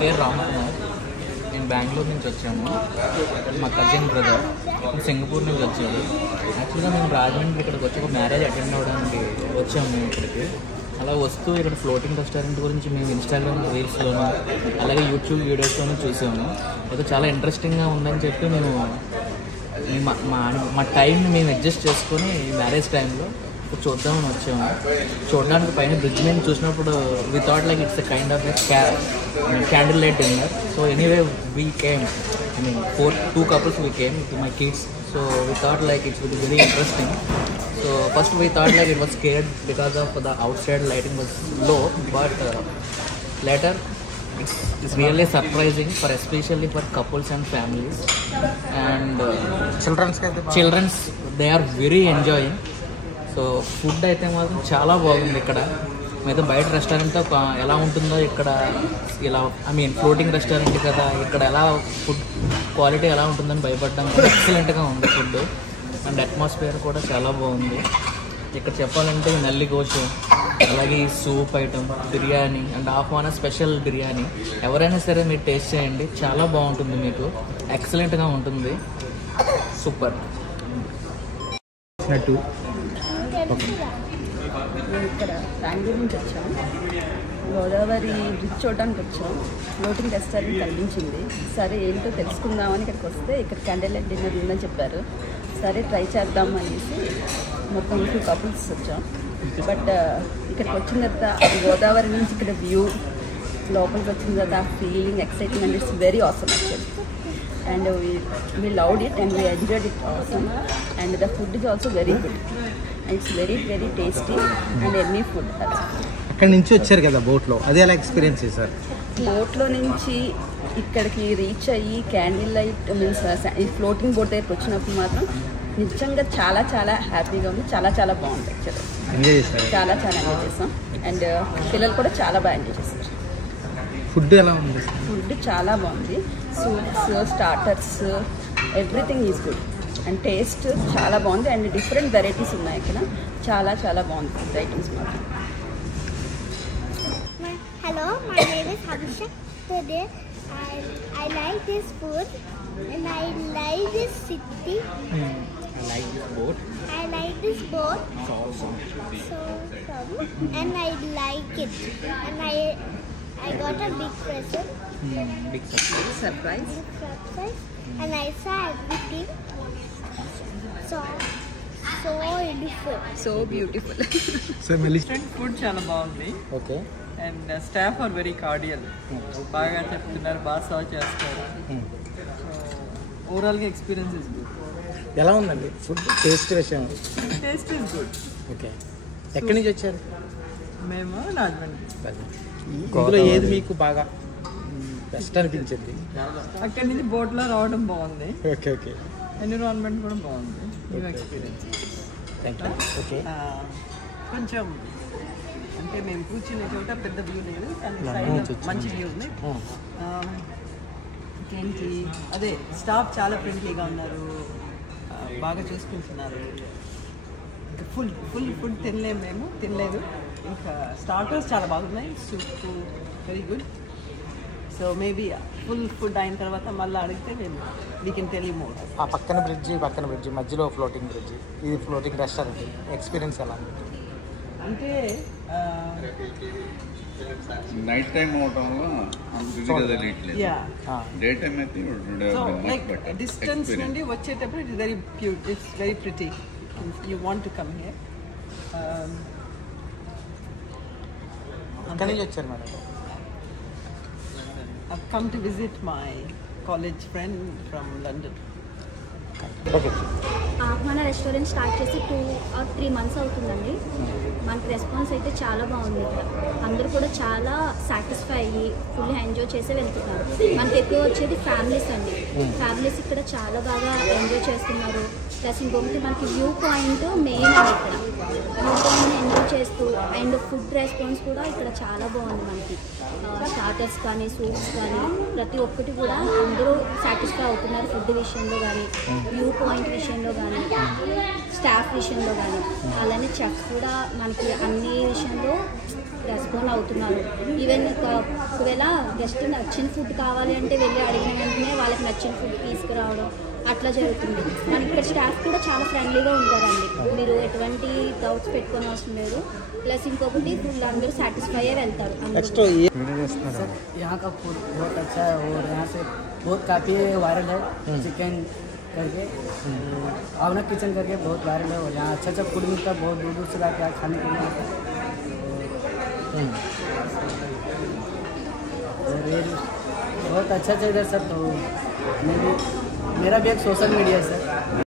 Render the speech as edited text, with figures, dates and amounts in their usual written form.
పేరు రామకుమార్. నేను బెంగళూరు నుంచి వచ్చాను. మా కజిన్ బ్రదర్ సింగపూర్ నుంచి వచ్చాడు. యాక్చువల్గా మేము రాజమండ్రి ఇక్కడికి వచ్చి ఒక మ్యారేజ్ అటెండ్ అవ్వడానికి వచ్చాము మేము ఇక్కడికి. అలా వస్తూ ఇక్కడ ఫ్లోటింగ్ రెస్టారెంట్ గురించి మేము ఇన్స్టాగ్రామ్ రీల్స్లోనూ అలాగే యూట్యూబ్ వీడియోస్లోనూ చూసాము. ఏదో చాలా ఇంట్రెస్టింగ్గా ఉందని చెప్పి మేము మా టైంని మేము అడ్జస్ట్ చేసుకొని ఈ మ్యారేజ్ టైంలో చూద్దామని వచ్చాము. చూడడానికి పైన బ్రిడ్జ్ మీద చూసినప్పుడు we thought like it's a kind of candle light dinner. So anyway we came, I mean 2 couples we came with my kids. So we thought like it would be very interesting. So first we thought like it was scared because of the outside lighting was low, but later it's really surprising for especially for couples and families and children's they are very enjoying. So food అయితే మాత్రం చాలా బాగుంది ఇక్కడ. అయితే బయట రెస్టారెంట్తో ఎలా ఉంటుందో ఇక్కడ ఇలా, ఐ మీన్ ఫ్లోటింగ్ రెస్టారెంట్ కదా, ఇక్కడ ఎలా ఫుడ్ క్వాలిటీ ఎలా ఉంటుందని భయపడ్డాం. ఎక్సలెంట్గా ఉంది ఫుడ్ అండ్ అట్మాస్ఫియర్ కూడా చాలా బాగుంది. ఇక్కడ చెప్పాలంటే నల్లి గోషు, అలాగే ఈ సూప్ ఐటమ్, బిర్యానీ అండ్ ఆహ్వాన స్పెషల్ బిర్యానీ ఎవరైనా సరే మీరు టేస్ట్ చేయండి, చాలా బాగుంటుంది, మీకు ఎక్సలెంట్గా ఉంటుంది. సూపర్. మేము ఇక్కడ బెంగళూరు నుంచి వచ్చాము. గోదావరి బ్రిడ్జ్ చూడడానికి వచ్చాం. ఫ్లోటింగ్ రెస్టారెంట్ కనిపించింది. సరే ఏంటో తెలుసుకుందామని ఇక్కడికి వస్తే ఇక్కడ క్యాండిల్ లైట్ డిన్నర్ ఉందని చెప్పారు. సరే ట్రై చేద్దాం అనేసి మొత్తం 2 couples వచ్చాం. బట్ ఇక్కడికి వచ్చిన తర్వాత గోదావరి నుంచి ఇక్కడ వ్యూ, లోపలికి వచ్చిన తర్వాత feeling excitement, it's very awesome actually. And we loved it and we enjoyed it awesome. And the food is also very good. And it's very very tasty and yummy food. అక్కడ నుంచి వచ్చారు కదా బోట్లో, అదే అలా ఎక్స్పీరియన్స్ చేశారు? బోట్లో నుంచి ఇక్కడికి రీచ్ అయ్యి క్యాండిల్ లైట్ మీన్స్ ఈ ఫ్లోటింగ్ బోట్ దగ్గరికి వచ్చినప్పుడు మాత్రం నిజంగా చాలా చాలా హ్యాపీగా ఉంది. చాలా చాలా బాగుంది యాక్చువల్లీ. ఎంజాయ్ చేశారు? చాలా చాలా ఎంజాయ్ చేసాం. అండ్ పిల్లలు కూడా చాలా బాగా ఎంజాయ్ చేశారు. ఫుడ్ ఎలా ఉంది? ఫుడ్ చాలా బాగుంది. Soups, starters, everything is good and taste చాలా బాగుంది. అండ్ డిఫరెంట్ వెరైటీస్ ఉన్నాయి ఇక్కడ. చాలా చాలా బాగుంది ఫుడ్ ఐటమ్స్ మాత్రం. Hello, my name is Habisha. Today I like this food and I like this city. I like this boat. I like this boat. It's awesome. So and I like it. And I got a big present. Big surprise. Surprise. Big surprise. And I saw everything. So beautiful. So beautiful. సో మళ్ళీ food చాలా బాగుంది. Okay. And staff are very cordial. బాగా చెప్తున్నారు, బాగా serve చేస్తారు. ఓవరాల్గా experience is good. ఎలా ఉందండి ఫుడ్ టేస్ట్ విషయం? Taste is good. ఓకే. ఎక్కడి నుంచి వచ్చారు? మేము రాజమండ్రి. ఇందులో ఏది మీకు బాగా బెస్ట్ అనిపించింది? అక్కడి నుంచి బోట్లో రావడం బాగుంది. Okay okay. ఎన్విరాన్మెంట్ కూడా బాగుంది. New experience. Thank you. Okay. కొంచెం అంటే మేము కూర్చునే చోట పెద్ద వ్యూ లేదు, కానీ సైడ్ మంచి వ్యూ ఉంది. ఇంకేంటి అదే స్టాఫ్ చాలా ఫ్రెండ్లీగా ఉన్నారు, బాగా చూసుకుంటున్నారు. ఫుల్ ఫుడ్ మేము తినలేదు. ఇంకా స్టార్టర్స్ చాలా బాగున్నాయి. Soup very good. So maybe full food అయిన తర్వాత మళ్ళీ అడిగితే నేను we can tell you more. ఆ పక్కన బ్రిడ్జ్ మధ్యలో ఫ్లోటింగ్ బ్రిడ్జ్, ఇది ఫ్లోటింగ్ రెస్టారెంట్ ఎక్స్పీరియన్స్ ఎలా ఉంది? అంటే నైట్ టైం అవటం వల్ల డే టైం అయితే లైక్ డిస్టెన్స్ నుండి వచ్చేటప్పుడు it's very cute, it's very pretty. You want to come here. ఎక్కడి నుంచి వచ్చారు madam? I've come to visit my college friend from London. Okay. ఆహ్వాన రెస్టారెంట్ స్టార్ట్ చేసి 2 or 3 months అవుతుందండి. మనకి రెస్పాన్స్ అయితే చాలా బాగుంది. ఇక్కడ అందరూ కూడా చాలా సాటిస్ఫై అయ్యి ఫుల్ ఎంజాయ్ చేసి వెళ్తున్నారు. మనకి ఎక్కువ వచ్చేది ఫ్యామిలీస్ అండి. ఫ్యామిలీస్ ఇక్కడ చాలా బాగా ఎంజాయ్ చేస్తున్నారు. ప్లస్ ఇంకొకటి మనకి వ్యూ పాయింట్ మెయిన్ అండి. ఇక్కడ వ్యూ పాయింట్ని ఎంజాయ్ చేస్తూ అండ్ ఫుడ్ రెస్పాన్స్ కూడా ఇక్కడ చాలా బాగుంది. మనకి స్టార్టర్స్ కానీ సూప్స్ కానీ ప్రతి ఒక్కటి కూడా అందరూ సాటిస్ఫై అవుతున్నారు ఫుడ్ విషయంలో కానీ. వ్యూ పాయింట్ విషయంలో కానీ స్టాఫ్ విషయంలో కానీ అలానే చెఫ్ కూడా మనకి అన్ని విషయంలో రెస్పాండ్ అవుతున్నారు. ఈవెన్ ఒకవేళ గెస్ట్ నచ్చిన ఫుడ్ కావాలి అంటే వెళ్ళి అడిగిన వెంటనే వాళ్ళకి నచ్చిన ఫుడ్ తీసుకురావడం అట్లా జరుగుతుంది. మనకి ఇక్కడ స్టాఫ్ కూడా చాలా ఫ్రెండ్లీగా ఉంటారండి. మీరు ఎటువంటి డౌట్స్ పెట్టుకొని అవసరం లేదు. प्लस इंकोकटी అందరూ సాటిస్ఫై అయ్యి వెళ్తారు. सर यहाँ का फूड बहुत अच्छा है और यहाँ से बहुत काफ़ी वायरल है चिकन करके आवना किचन करके बहुत वायरल है और यहाँ अच्छा अच्छा फूड मिलता है. बहुत दूर दूर से लाके खाने के लिए और ये बहुत अच्छा चल रहा है सर. तो मेरा भी एक सोशल मीडिया है सर.